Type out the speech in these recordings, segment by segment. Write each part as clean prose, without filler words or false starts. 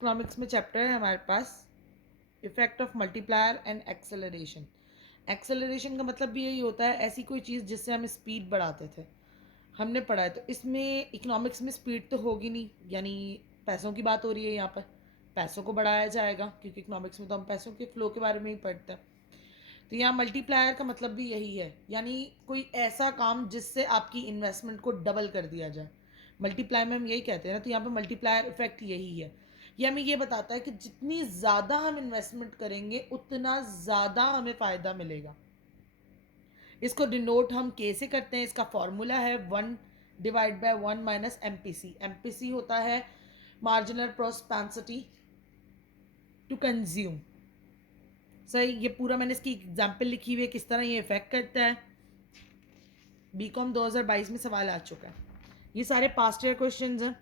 Economics में chapter है हमारे पास effect of multiplier and acceleration. Acceleration का मतलब भी यही होता है ऐसी कोई चीज़ जिससे हम स्पीड बढ़ाते थे, हमने पढ़ा है। तो इसमें इकोनॉमिक्स में स्पीड तो होगी नहीं, यानी पैसों की बात हो रही है यहाँ पर, पैसों को बढ़ाया जाएगा क्योंकि इकोनॉमिक्स में तो हम पैसों के फ्लो के बारे में ही पढ़ते हैं। तो यहाँ मल्टीप्लायर का मतलब भी यही है, यानी कोई ऐसा काम जिससे आपकी इन्वेस्टमेंट को डबल कर दिया जाए। मल्टीप्लाई में हम यही कहते हैं ना, तो यहाँ पे मल्टीप्लायर इफेक्ट यही है। ये हमें ये बताता है कि जितनी ज़्यादा हम इन्वेस्टमेंट करेंगे उतना ज़्यादा हमें फ़ायदा मिलेगा। इसको डिनोट हम के से करते हैं। इसका फॉर्मूला है 1/1 माइनस MPC। MPC होता है मार्जिनल प्रोस्पेंसिटी टू कंज्यूम। सही, ये पूरा मैंने इसकी एग्जाम्पल लिखी हुई है किस तरह ये इफेक्ट करता है। बीकॉम 2022 में सवाल आ चुका है। ये सारे पास्ट ईयर क्वेश्चंस हैं।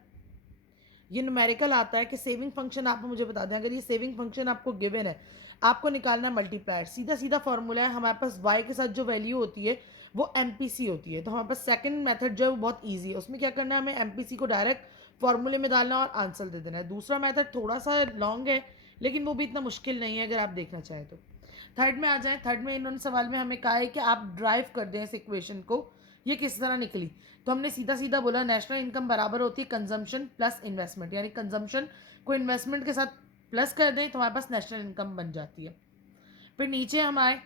ये न्यूमेरिकल आता है कि सेविंग फंक्शन आप मुझे बता दें, अगर ये सेविंग फंक्शन आपको गिवन है, आपको निकालना है मल्टीप्लायर। सीधा सीधा फॉर्मूला है, हमारे पास y के साथ जो वैल्यू होती है वो MPC होती है। तो हमारे पास सेकंड मेथड जो है वो बहुत ईजी है। उसमें क्या करना है, हमें MPC को डायरेक्ट फॉर्मूले में डालना और आंसर दे देना है। दूसरा मेथड थोड़ा सा लॉन्ग है लेकिन वो भी इतना मुश्किल नहीं है अगर आप देखना चाहें तो। थर्ड में आ जाए। थर्ड में इन्होंने सवाल में हमें कहा है कि आप ड्राइव कर दें इस इक्वेशन को, ये किस तरह निकली। तो हमने सीधा सीधा बोला नेशनल इनकम बराबर होती है कंजम्पशन प्लस इन्वेस्टमेंट, यानी कंजम्पशन को इन्वेस्टमेंट के साथ प्लस कर दें तो हमारे पास नेशनल इनकम बन जाती है। फिर नीचे हम आए,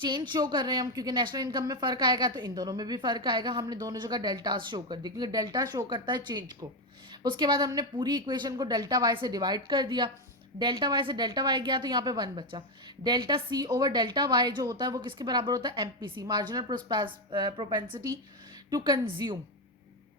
चेंज शो कर रहे हैं हम, क्योंकि नेशनल इनकम में फ़र्क आएगा तो इन दोनों में भी फ़र्क आएगा। हमने दोनों जगह डेल्टास शो कर दी क्योंकि डेल्टा शो करता है चेंज को। उसके बाद हमने पूरी इक्वेशन को डेल्टा वाई से डिवाइड कर दिया। डेल्टा वाई से डेल्टा वाई गया तो यहाँ पे 1 बचा। Delta c over delta y जो होता है वो किसके बराबर होता है, MPC, marginal propensity to consume.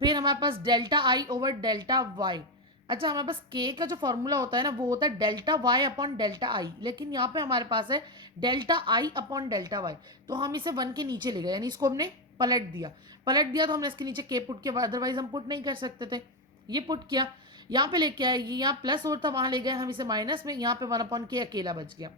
फिर हमारे पास delta I over delta y. अच्छा, हमारे पास के का जो फॉर्मूला होता है ना वो होता है delta Y upon delta I, लेकिन यहाँ पे हमारे पास है delta I upon delta Y. तो हम इसे 1 के नीचे ले गए, यानी इसको हमने पलट दिया तो हमने इसके नीचे के पुट किया, अदरवाइज हम पुट नहीं कर सकते थे। ये पुट किया, यहाँ पे लेके आए, ये यहाँ प्लस और था वहाँ ले गए हम इसे माइनस में, यहाँ पे 1 अपॉन के अकेला बच गया।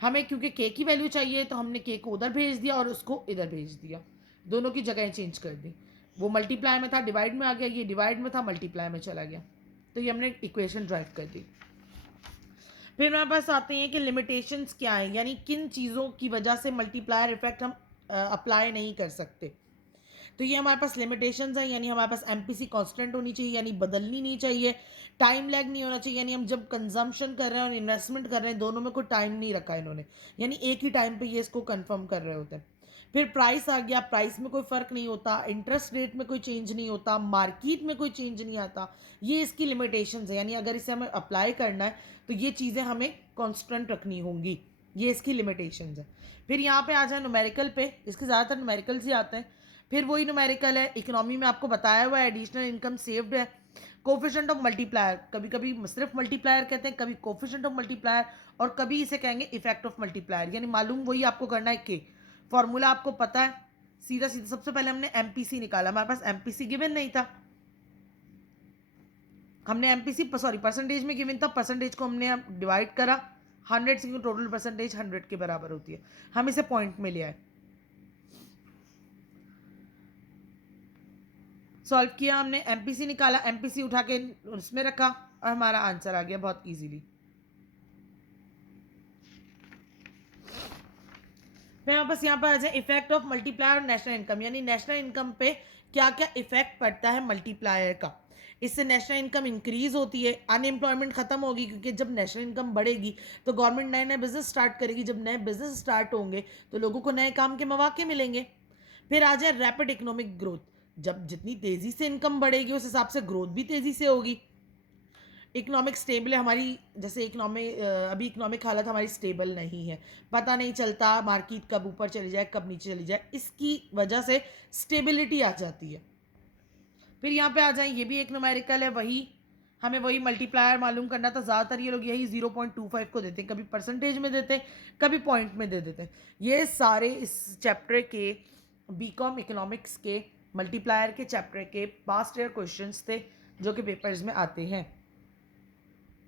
हमें क्योंकि के की वैल्यू चाहिए तो हमने के को उधर भेज दिया और उसको इधर भेज दिया, दोनों की जगह चेंज कर दी। वो मल्टीप्लाई में था डिवाइड में आ गया, ये डिवाइड में था मल्टीप्लाई में चला गया। तो ये हमने इक्वेशन ड्राइव कर दी। फिर हमारे पास आते हैं कि लिमिटेशंस क्या है, यानी किन चीज़ों की वजह से मल्टीप्लायर इफेक्ट हम अप्लाई नहीं कर सकते। तो ये हमारे पास लिमिटेशंस हैं, यानी हमारे पास MPC कांस्टेंट होनी चाहिए, यानी बदलनी नहीं चाहिए। टाइम लैग नहीं होना चाहिए, यानी हम जब कंजम्पशन कर रहे हैं और इन्वेस्टमेंट कर रहे हैं दोनों में कोई टाइम नहीं रखा इन्होंने, यानी एक ही टाइम पे ये इसको कंफर्म कर रहे होते हैं। फिर प्राइस आ गया, प्राइस में कोई फ़र्क नहीं होता, इंटरेस्ट रेट में कोई चेंज नहीं होता, मार्केट में कोई चेंज नहीं आता। ये इसकी लिमिटेशंस है, यानी अगर इसे हमें अप्लाई करना है तो ये चीज़ें हमें कॉन्स्टेंट रखनी होंगी। ये इसकी लिमिटेशंस है। फिर यहाँ पे आ जाए न्यूमेरिकल पे, इसके ज़्यादातर न्यूमेरिकल्स ही आते हैं। फिर वही न्यूमेरिकल है, इकोनॉमी में आपको बताया हुआ है एडिशनल इनकम सेव्ड है। कोफिशिएंट ऑफ मल्टीप्लायर, कभी कभी सिर्फ मल्टीप्लायर कहते हैं, कभी कोफिशिएंट ऑफ मल्टीप्लायर, और कभी इसे कहेंगे इफेक्ट ऑफ मल्टीप्लायर, यानी मालूम वही आपको करना है कि फॉर्मूला आपको पता है। सीधा सीधा सबसे पहले हमने MPC निकाला, हमारे पास MPC गिवन नहीं था, हमने MPC सॉरी परसेंटेज में गिवन था, परसेंटेज को हमने डिवाइड करा 100 से, टोटल परसेंटेज 100 के बराबर होती है, हम इसे पॉइंट में ले आए। सॉल्व किया हमने, MPC निकाला, MPC उठा के उसमें रखा और हमारा आंसर आ गया बहुत इजीली। फिर वापस यहाँ पर आ जाए इफेक्ट ऑफ मल्टीप्लायर और नेशनल इनकम, यानी नेशनल इनकम पे क्या क्या इफेक्ट पड़ता है मल्टीप्लायर का। इससे नेशनल इनकम इंक्रीज होती है, अनएम्प्लॉयमेंट खत्म होगी, क्योंकि जब नेशनल इनकम बढ़ेगी तो गवर्नमेंट नए नए बिजनेस स्टार्ट करेगी, जब नए बिजनेस स्टार्ट होंगे तो लोगों को नए काम के मौके मिलेंगे। फिर आ जाए रैपिड इकोनॉमिक ग्रोथ, जब जितनी तेजी से इनकम बढ़ेगी उस हिसाब से ग्रोथ भी तेजी से होगी। इकोनॉमिक स्टेबल है हमारी, जैसे अभी इकोनॉमिक हालत हमारी स्टेबल नहीं है, पता नहीं चलता मार्केट कब ऊपर चली जाए कब नीचे चली जाए, इसकी वजह से स्टेबिलिटी आ जाती है। फिर यहाँ पे आ जाए, ये भी एक न्यूमेरिकल है, हमें वही मल्टीप्लायर मालूम करना था। ज़्यादातर ये लोग यही 0.25 को देते हैं, कभी परसेंटेज में देते हैं कभी पॉइंट में दे देते हैं। ये सारे इस चैप्टर के बीकॉम इकोनॉमिक्स के मल्टीप्लायर के चैप्टर के पास्ट ईयर क्वेश्चंस थे जो कि पेपर्स में आते हैं।